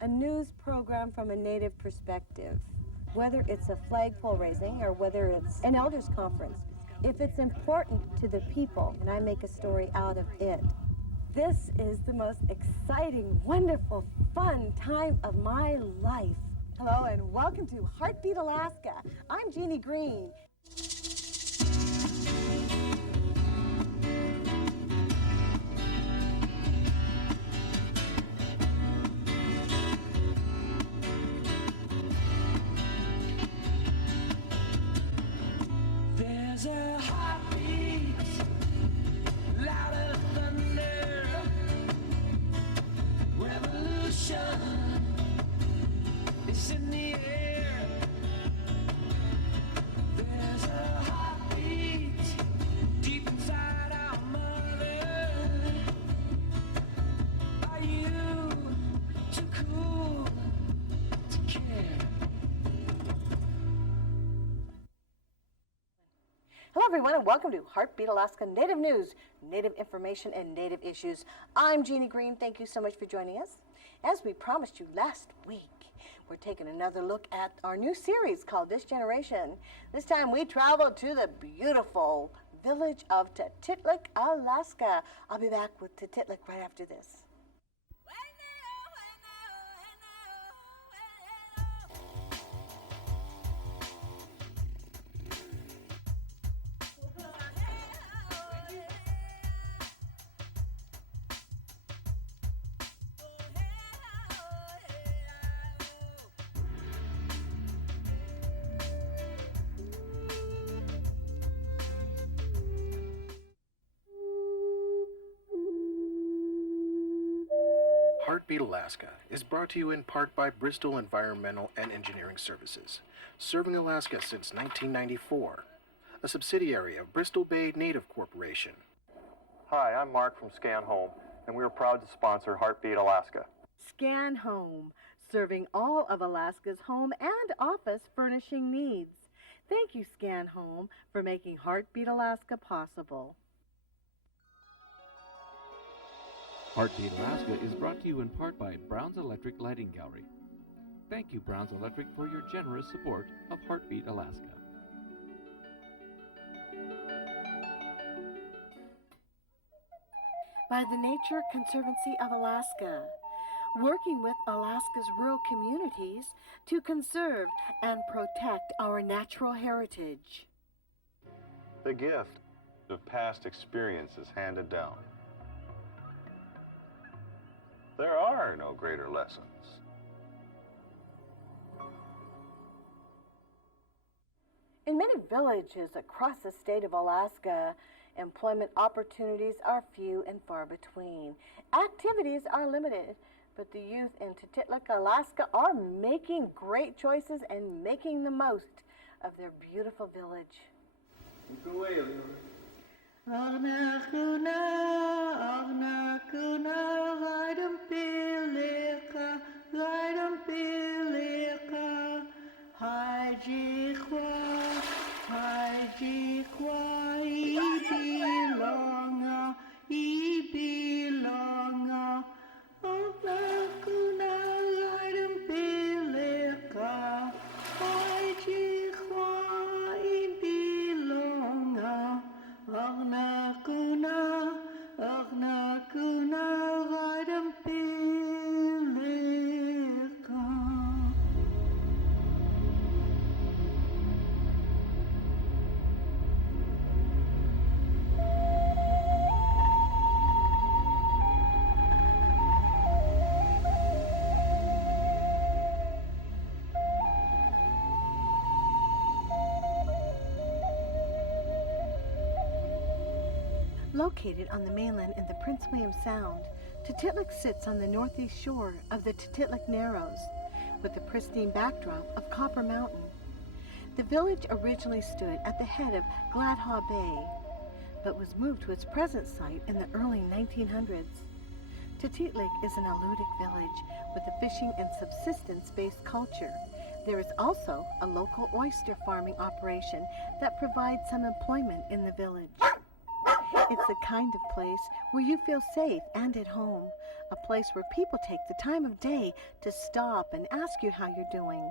a news program from a Native perspective. Whether it's a flagpole raising or whether it's an elders conference, if it's important to the people and I make a story out of it, this is the most exciting, wonderful, fun time of my life. Hello and welcome to Heartbeat Alaska. I'm Jeannie Green. There's a heartbeat, louder thunder, revolution is in the air. There's a heartbeat deep inside our mother. Are you too cool to care? Hello everyone and welcome to Heartbeat Alaska Native News, Native Information and Native Issues. I'm Jeannie Green. Thank you so much for joining us. As we promised you last week, we're taking another look at our new series called This Generation. This time we travel to the beautiful village of Tatitlek, Alaska. I'll be back with Tatitlek right after this. Heartbeat Alaska is brought to you in part by Bristol Environmental and Engineering Services, serving Alaska since 1994, a subsidiary of Bristol Bay Native Corporation. Hi, I'm Mark from Scan Home, and we are proud to sponsor Heartbeat Alaska. Scan Home, serving all of Alaska's home and office furnishing needs. Thank you, Scan Home, for making Heartbeat Alaska possible. Heartbeat Alaska is brought to you in part by Brown's Electric Lighting Gallery. Thank you, Brown's Electric, for your generous support of Heartbeat Alaska. By the Nature Conservancy of Alaska, working with Alaska's rural communities to conserve and protect our natural heritage. The gift of past experiences handed down. There are no greater lessons. In many villages across the state of Alaska, employment opportunities are few and far between. Activities are limited, but the youth in Tatitlek, Alaska are making great choices and making the most of their beautiful village. Agna kuna, gaidam pilika, hai jikwa, ibilonga, agna kuna, gaidam pilika, hai jikwa, ibilonga, agna kuna, gaidam pilika. Located on the mainland in the Prince William Sound, Tatitlek sits on the northeast shore of the Tatitlek Narrows, with a pristine backdrop of Copper Mountain. The village originally stood at the head of Gladhaw Bay, but was moved to its present site in the early 1900s. Tatitlek is an Alutiiq village with a fishing and subsistence-based culture. There is also a local oyster farming operation that provides some employment in the village. It's the kind of place where you feel safe and at home, a place where people take the time of day to stop and ask you how you're doing.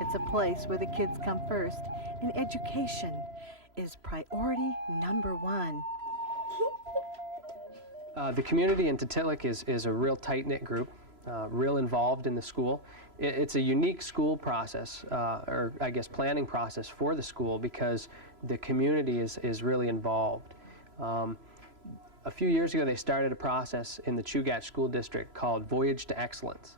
It's a place where the kids come first, and education is priority number one. The community in Tatitlek is a real tight-knit group, real involved in the school. It's a unique school process, or I guess planning process for the school, because the community is really involved. A few years ago they started a process in the Chugach School District called Voyage to Excellence.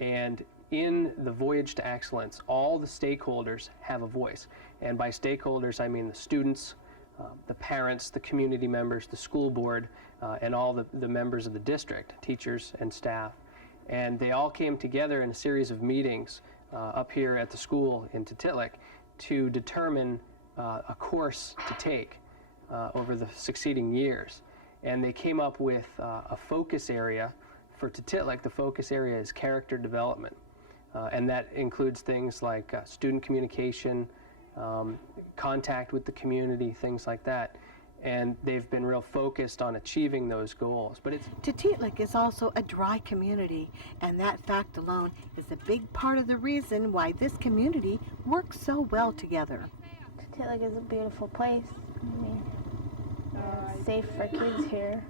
And in the Voyage to Excellence, all the stakeholders have a voice. And by stakeholders, I mean the students, the parents, the community members, the school board, and all the members of the district, teachers and staff. And they all came together in a series of meetings up here at the school in Tatitlek to determine a course to take over the succeeding years. And they came up with a focus area for Tatitlek. The focus area is character development. And that includes things like student communication, contact with the community, things like that. And they've been real focused on achieving those goals. But Tatitlek is also a dry community, and that fact alone is a big part of the reason why this community works so well together. Tatitlek is a beautiful place. I mean, it's safe for kids here.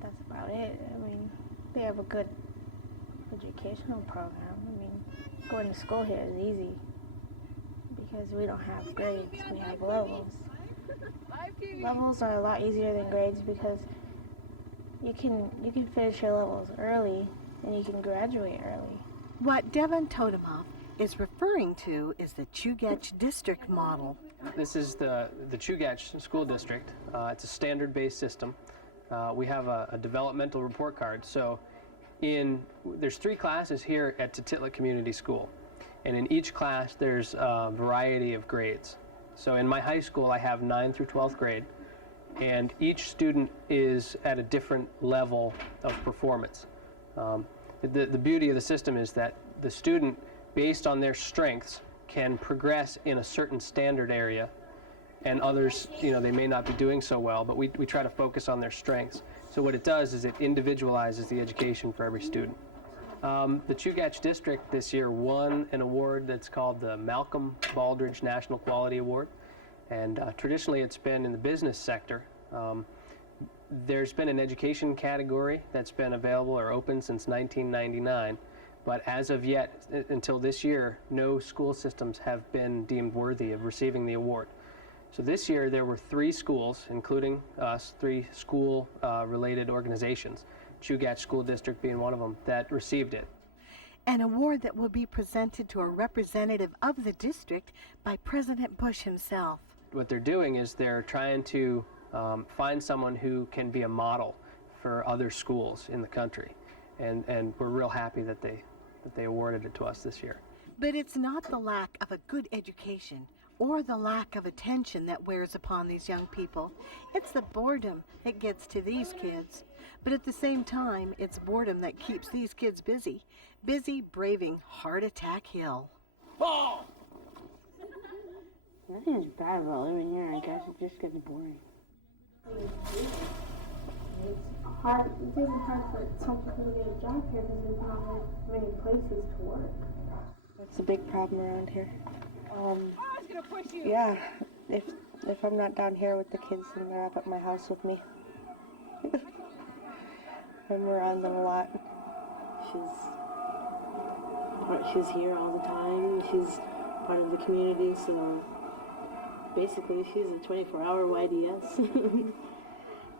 That's about it. I mean, they have a good educational program. I mean, going to school here is easy because we don't have grades, we have levels. Levels are a lot easier than grades because you can finish your levels early and you can graduate early. What Devon Totemoff is referring to is the Chugach District Model. This is the Chugach School District. It's a standard-based system. We have a developmental report card. So there's 3 classes here at Tatitlek Community School. And in each class there's a variety of grades. So in my high school I have 9th through 12th grade, and each student is at a different level of performance. The beauty of the system is that the student, based on their strengths, can progress in a certain standard area, and others, they may not be doing so well, but we try to focus on their strengths. So what it does is it individualizes the education for every student. The Chugach District this year won an award that's called the Malcolm Baldridge National Quality Award, and traditionally it's been in the business sector. There's been an education category that's been available or open since 1999, but as of yet, until this year, no school systems have been deemed worthy of receiving the award. So this year there were 3 schools, including us, 3 school-related organizations, Chugach School District being one of them, that received it. An award that will be presented to a representative of the district by President Bush himself. What they're doing is they're trying to find someone who can be a model for other schools in the country. And we're real happy that they awarded it to us this year. But it's not the lack of a good education or the lack of attention that wears upon these young people. It's the boredom that gets to these kids. But at the same time, it's boredom that keeps these kids busy braving Heart Attack Hill. Oh! Nothing's bad about living here. I guess it just gets boring. It's hard. It's even hard for some people to get a job here because there's not many places to work. It's a big problem around here. Yeah, if I'm not down here with the kids, then they're up at my house with me. I'm around them a lot. She's here all the time. She's part of the community, so basically she's a 24-hour YDS.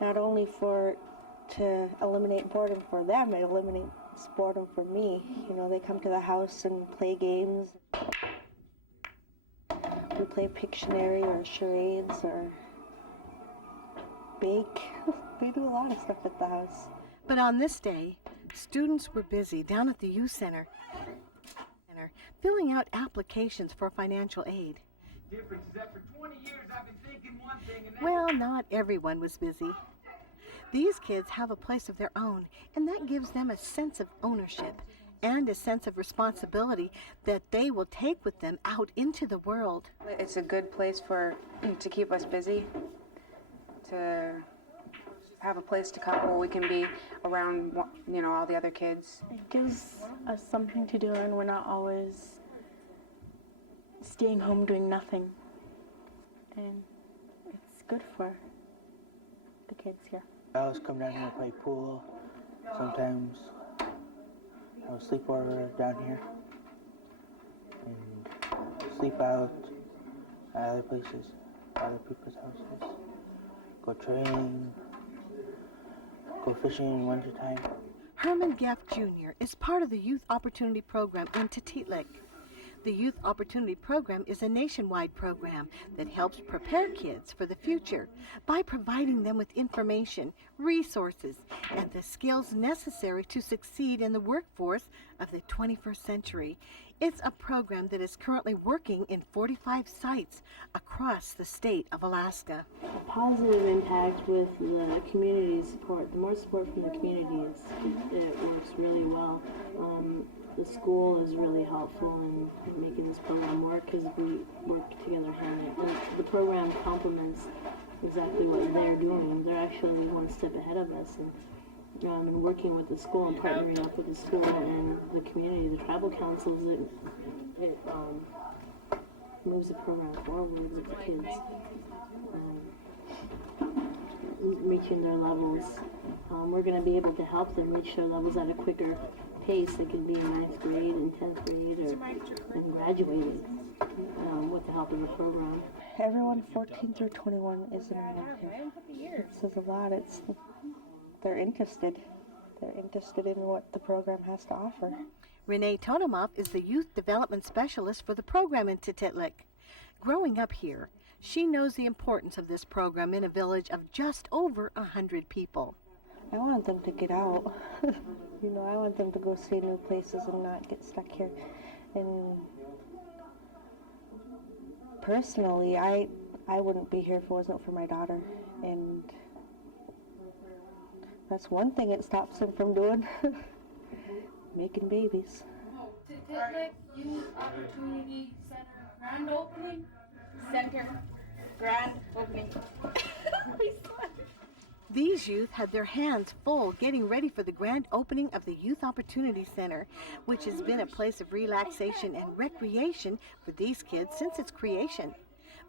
Not only to eliminate boredom for them, it eliminates boredom for me. They come to the house and play games. We play Pictionary or charades or bake. We do a lot of stuff at the house. But on this day, students were busy down at the youth center filling out applications for financial aid. Well, not everyone was busy. These kids have a place of their own, and that gives them a sense of ownership and a sense of responsibility that they will take with them out into the world. It's a good place to keep us busy, to have a place to come where we can be around, all the other kids. It gives us something to do, and we're not always staying home doing nothing. And it's good for the kids here. I always come down here and play pool. Sometimes I would sleep over down here and sleep out at other places, other people's houses. Go training, go fishing in wintertime. Herman Geffe Jr. is part of the Youth Opportunity Program in Tatitlek. The Youth Opportunity Program is a nationwide program that helps prepare kids for the future by providing them with information, resources, and the skills necessary to succeed in the workforce of the 21st century. It's a program that is currently working in 45 sites across the state of Alaska. A positive impact with the community support. The more support from the community, it works really well. The school is really helpful in making this program work because we work together hand in hand. The program complements exactly what they're doing. They're actually one step ahead of us, and working with the school and partnering up with the school and the community, the tribal councils, it moves the program forward with the kids, reaching their levels. We're going to be able to help them reach their levels at a quicker pace. They can be in 9th grade and 10th grade and graduating with the help of the program. Everyone 14 through 21 is enrolled here. It says a lot. They're interested. They're interested in what the program has to offer. Renae Totemoff is the Youth Development Specialist for the program in Tatitlek. Growing up here, she knows the importance of this program in a village of just over 100 people. I want them to get out. I want them to go see new places and not get stuck here. And personally, I wouldn't be here if it wasn't for my daughter. And that's one thing it stops them from doing, making babies. Tatitlek Youth Opportunity Center grand opening. Center grand opening. These youth had their hands full getting ready for the grand opening of the Youth Opportunity Center, which has been a place of relaxation and recreation for these kids since its creation.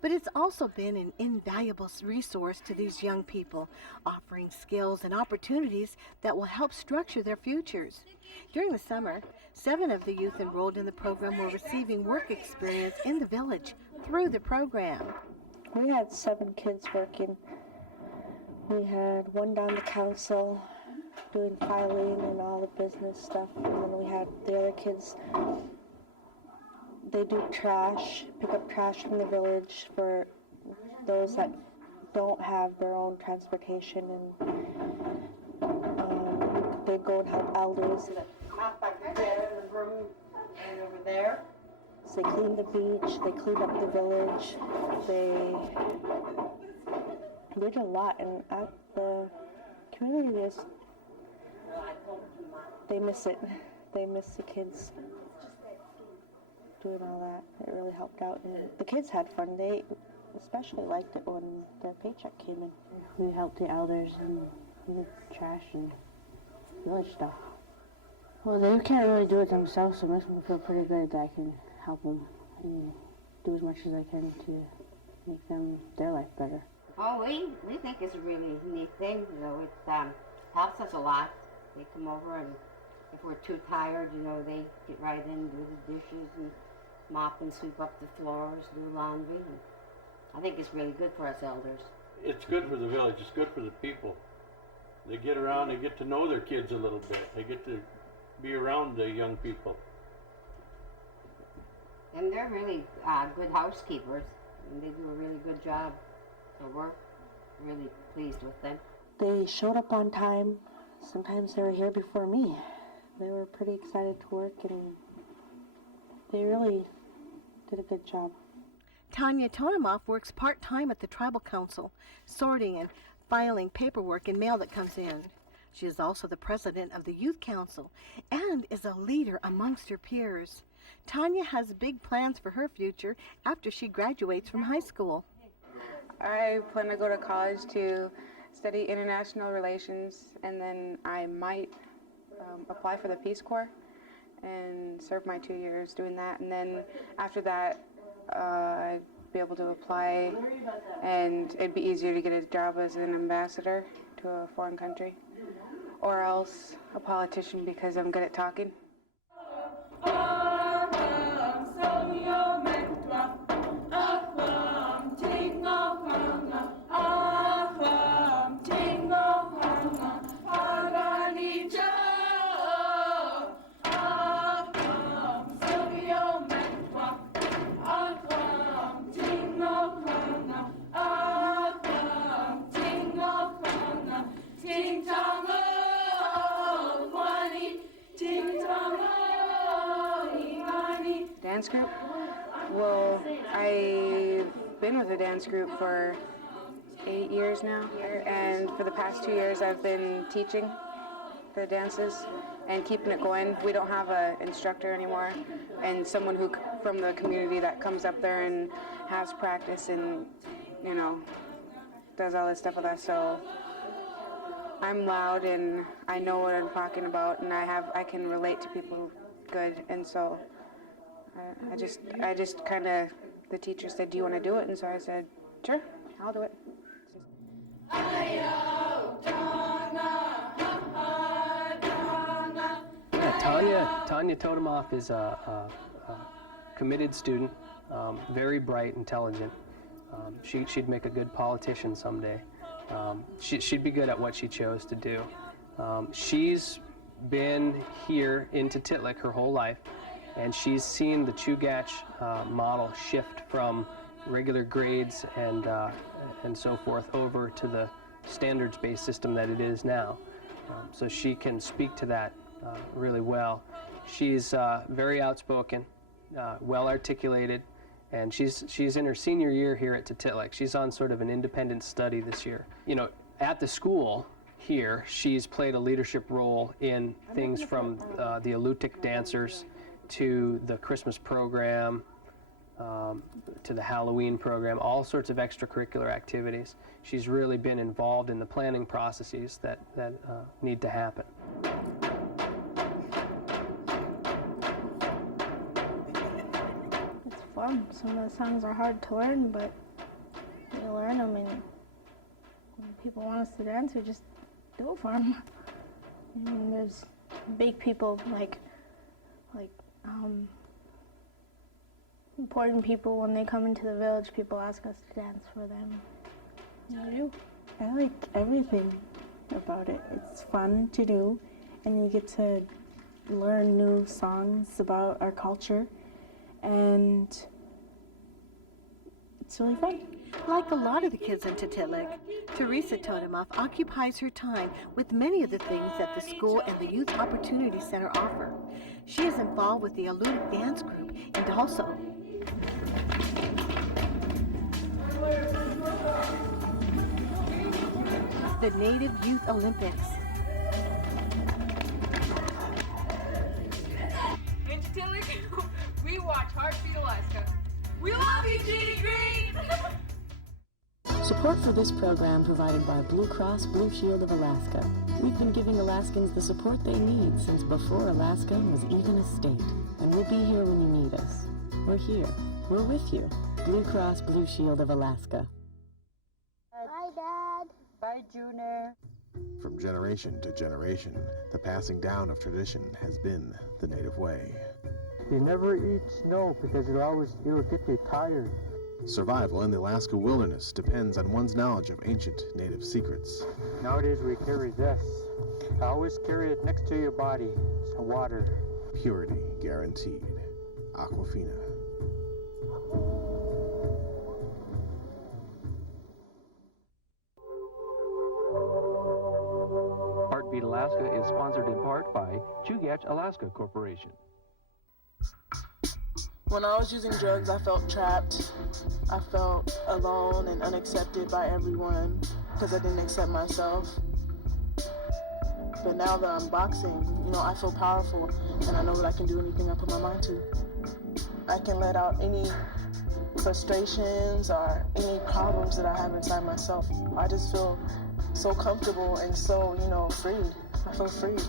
But it's also been an invaluable resource to these young people, offering skills and opportunities that will help structure their futures. During the summer, 7 of the youth enrolled in the program were receiving work experience in the village through the program. We had 7 kids working. We had one down the council doing filing and all the business stuff, and then we had the other kids. They do trash, pick up trash from the village for those that don't have their own transportation, and they go and help elders. Back there, the broom, and over there. So they clean the beach, they clean up the village, they did a lot, and at the community they miss it. They miss the kids doing all that. It really helped out, and the kids had fun. They especially liked it when their paycheck came in. We helped the elders and the trash and village stuff. Well, they can't really do it themselves, so it makes me feel pretty good that I can help them and do as much as I can to make their life better. Oh, we think it's a really neat thing. It helps us a lot. They come over, and if we're too tired, they get right in, do the dishes, and mop and sweep up the floors, do laundry. And I think it's really good for us elders. It's good for the village. It's good for the people. They get around, they get to know their kids a little bit. They get to be around the young people. And they're really good housekeepers, and they do a really good job. So we're really pleased with them. They showed up on time. Sometimes they were here before me. They were pretty excited to work, and they really did a good job. Tanya Totemoff works part-time at the Tribal Council, sorting and filing paperwork and mail that comes in. She is also the president of the Youth Council and is a leader amongst her peers. Tanya has big plans for her future after she graduates from high school. I plan to go to college to study international relations, and then I might apply for the Peace Corps and serve my 2 years doing that. And then after that, I'd be able to apply, and it'd be easier to get a job as an ambassador to a foreign country, or else a politician because I'm good at talking. Dance group? Well, I've been with a dance group for 8 years now, and for the past 2 years I've been teaching the dances and keeping it going. We don't have an instructor anymore, and someone who from the community that comes up there and has practice and, you know, does all this stuff with us. So I'm loud and I know what I'm talking about, and I can relate to people good, and so I just kind of, the teacher said, do you want to do it? And so I said, sure, I'll do it. Tanya Totemoff is a committed student, very bright, intelligent. She'd make a good politician someday. She'd be good at what she chose to do. She's been here in Tatitlek her whole life, and she's seen the Chugach model shift from regular grades and so forth over to the standards-based system that it is now. So she can speak to that really well. She's very outspoken, well articulated, and she's in her senior year here at Tatitlek. She's on sort of an independent study this year. You know, at the school here, she's played a leadership role in things from the Alutiiq dancers to the Christmas program, to the Halloween program, all sorts of extracurricular activities. She's really been involved in the planning processes that need to happen. It's fun. Some of the songs are hard to learn, but you learn them, and when people want us to dance, we just do it for them. And there's big people like important people. When they come into the village, people ask us to dance for them. You do? I like everything about it. It's fun to do, and you get to learn new songs about our culture, and it's really fun. Like a lot of the kids in Tatitlek, Teresa Totemoff occupies her time with many of the things that the school and the Youth Opportunity Center offer. She is involved with the Alutiiq Dance Group and also the Native Youth Olympics. In Tatitlek, we watch Heartbeat Alaska. We love you, Jeannie Green! Support for this program provided by Blue Cross Blue Shield of Alaska. We've been giving Alaskans the support they need since before Alaska was even a state. And we'll be here when you need us. We're here. We're with you. Blue Cross Blue Shield of Alaska. Bye, Dad. Bye, Junior. From generation to generation, the passing down of tradition has been the native way. You never eat snow because it'll get you tired. Survival in the Alaska wilderness depends on one's knowledge of ancient native secrets. Nowadays we carry this. Always carry it next to your body. It's water. Purity guaranteed. Aquafina. Heartbeat Alaska is sponsored in part by Chugach Alaska Corporation. When I was using drugs, I felt trapped. I felt alone and unaccepted by everyone because I didn't accept myself. But now that I'm boxing, you know, I feel powerful, and I know that I can do anything I put my mind to. I can let out any frustrations or any problems that I have inside myself. I just feel so comfortable and so, you know, freed. I feel freed.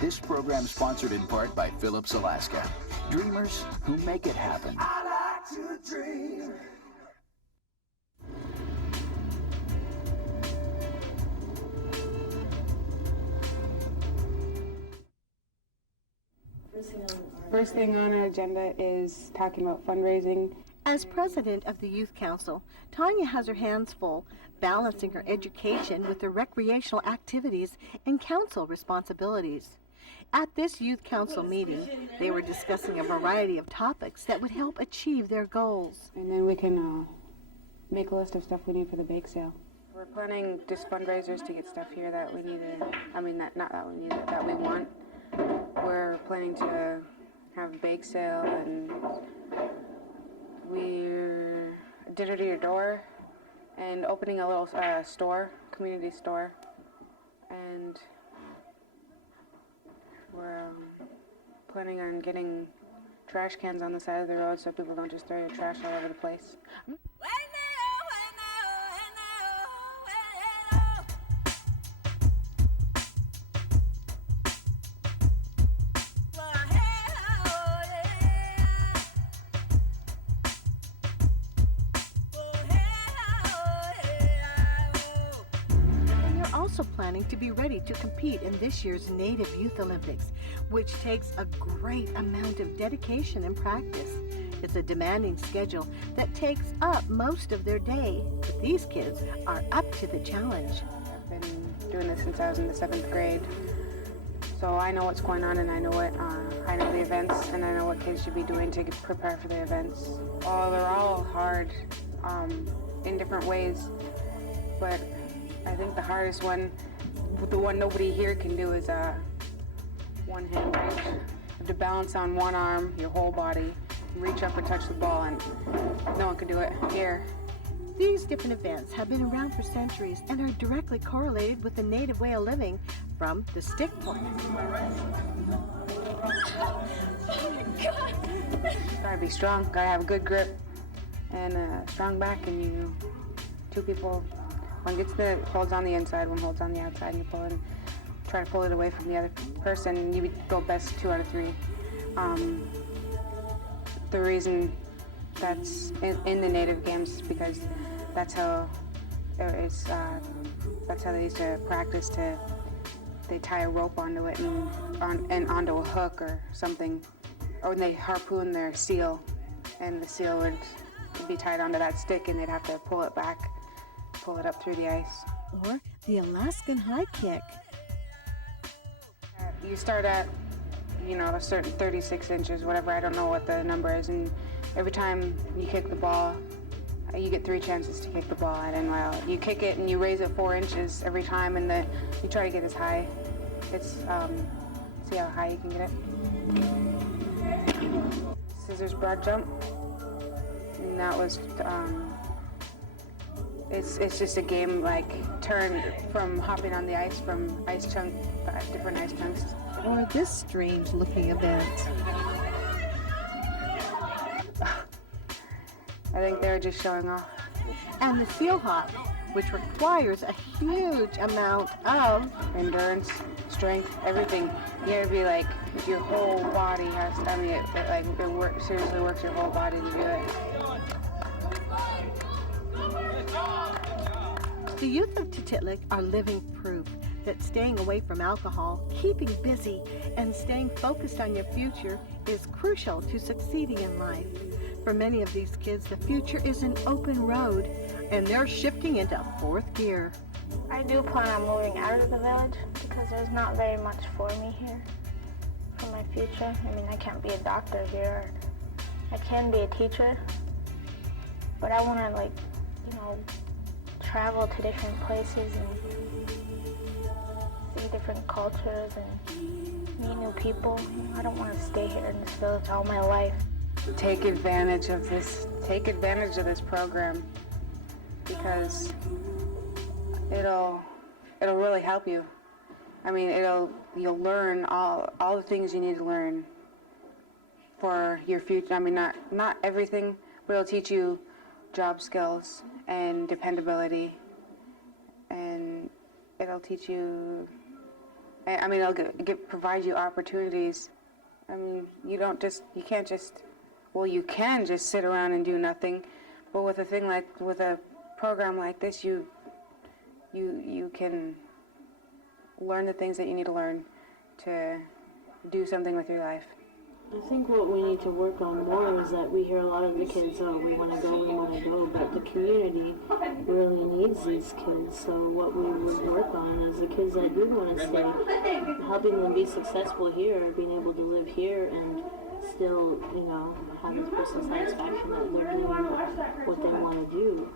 This program is sponsored in part by Phillips Alaska. Dreamers who make it happen. I like to dream. First thing on our agenda is talking about fundraising. As president of the Youth Council, Tanya has her hands full, balancing her education with her recreational activities and council responsibilities. At this Youth Council meeting, they were discussing a variety of topics that would help achieve their goals. And then we can make a list of stuff we need for the bake sale. We're planning just fundraisers to get stuff here that we need. That we want. We're planning to have a bake sale and we're dinner to your door and opening a little store, community store, and we're planning on getting trash cans on the side of the road so people don't just throw your trash all over the place. Planning to be ready to compete in this year's Native Youth Olympics, which takes a great amount of dedication and practice. It's a demanding schedule that takes up most of their day, but these kids are up to the challenge. I've been doing this since I was in the 7th grade, so I know what's going on and I know the events and I know what kids should be doing to prepare for the events. Oh, they're all hard in different ways, but I think the hardest one, the one nobody here can do, is one hand reach. You have to balance on one arm, your whole body, reach up and touch the ball, and no one can do it here. These different events have been around for centuries and are directly correlated with the Native way of living, from the stick point. Gotta be strong, gotta have a good grip, and a strong back, and two people. One holds on the inside, one holds on the outside, and you pull it, try to pull it away from the other person, and you go best 2 out of 3. The reason that's in the Native games is because that's how they used to practice. They tie a rope onto it and onto a hook or something, or they harpoon their seal, and the seal would be tied onto that stick, and they'd have to pull it back. Pull it up through the ice. Or the Alaskan high kick. You start at, a certain 36 inches, whatever, I don't know what the number is, and every time you kick the ball, you get 3 chances to kick the ball at, and you kick it and you raise it 4 inches every time, and then you try to get as high. It's, see how high you can get it. Scissors broad jump, and that was, It's just a game turned from hopping on the ice from different ice chunks. Or this strange looking event. I think they were just showing off. And the seal hop, which requires a huge amount of endurance, strength, everything. You gotta be your whole body has it seriously works your whole body to do it. The youth of Tatitlek are living proof that staying away from alcohol, keeping busy, and staying focused on your future is crucial to succeeding in life. For many of these kids, the future is an open road, and they're shifting into 4th gear. I do plan on moving out of the village because there's not very much for me here for my future. I mean, I can't be a doctor here. I can be a teacher, but I want to, travel to different places and see different cultures and meet new people. I don't want to stay here in this village all my life. Take advantage of this program. because it'll really help you. I mean, you'll learn all the things you need to learn for your future. I mean, not everything, but it'll teach you job skills and dependability, and it'll teach you, I mean, it'll provide you opportunities. I mean, you can just sit around and do nothing, but with a program like this, you can learn the things that you need to learn to do something with your life. I think what we need to work on more is that we hear a lot of the kids, oh, we want to go, but the community really needs these kids. So what we would work on is the kids that do want to stay, helping them be successful here, being able to live here and still, have this personal satisfaction that they're doing what they want to do.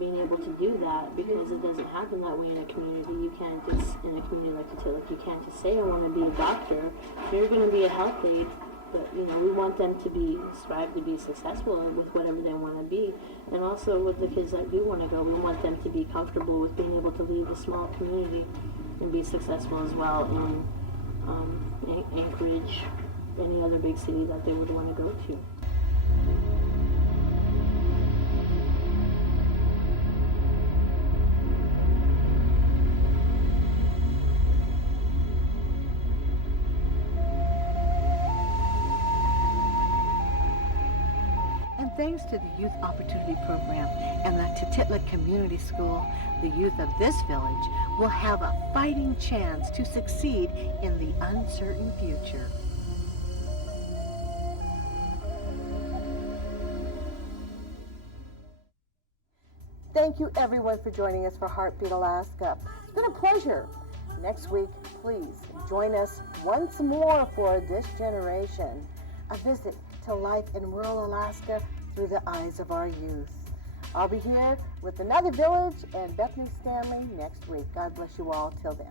Being able to do that, because it doesn't happen that way in a community. You can't just, in a community like Tatitlak, you can't just say, I want to be a doctor. You're going to be a health aide. But, we want them to strive to be successful with whatever they want to be. And also with the kids that do want to go, we want them to be comfortable with being able to leave a small community and be successful as well in Anchorage, any other big city that they would want to go to. Thanks to the Youth Opportunity Program and the Tatitlek Community School, the youth of this village will have a fighting chance to succeed in the uncertain future. Thank you everyone for joining us for Heartbeat Alaska. It's been a pleasure. Next week, please join us once more for This Generation, a visit to life in rural Alaska through the eyes of our youth. I'll be here with another village and Bethany Stanley next week. God bless you all. Till then.